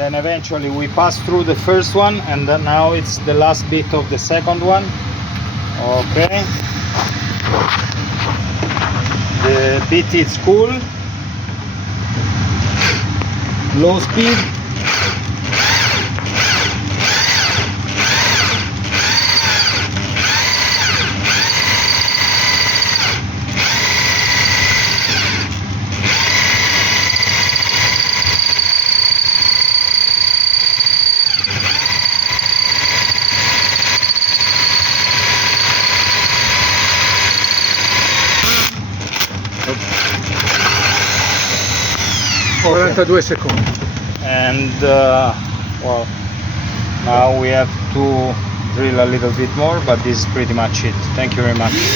then eventually we pass through the first one, and then now it's the last bit of the second one. Okay, the bit is cool, low speed. Okay. 42 secondi. And well, now we have to drill a little bit more, but this is pretty much it. Thank you very much.